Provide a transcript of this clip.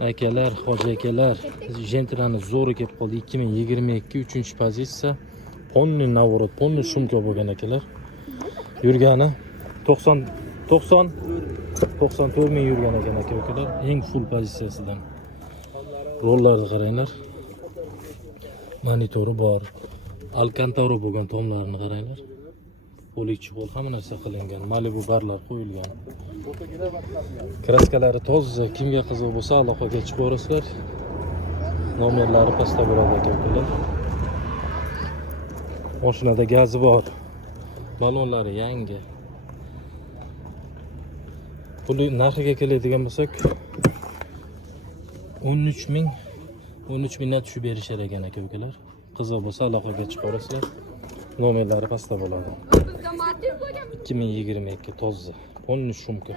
Akalar, hoji akalar, Gentrani zo'ri kelib qoldi. 2022 3 pozitsiya. Ponni navorot, ponni shumka bo'lgan akalar. Yurgani 94 ming yurgan ekan aka-ukalar. Eng full pozitsiyasidan. Rollarni qaranglar. Monitori bor. Alcantara bo'lgan tomlarini qaranglar. Polikchi qo'l hamma narsa qilingan. Malibu barlar qo'yilgan. Kraskalari toza. Kimga qiziq bo'lsa aloqaga chiqaverasizlar. Nomerlari pastda bo'ladi aka-ukalar. Mashinada gazi bor. Balonlari yangi. Puli narxiga keladigan bo'lsak 13 mingdan tushib berishar ekan aka-ukalar. Qiziq bo'lsa aloqaga chiqaverasizlar. Nomerlari pastda bo'ladi. 2022 toza. 13 shumka.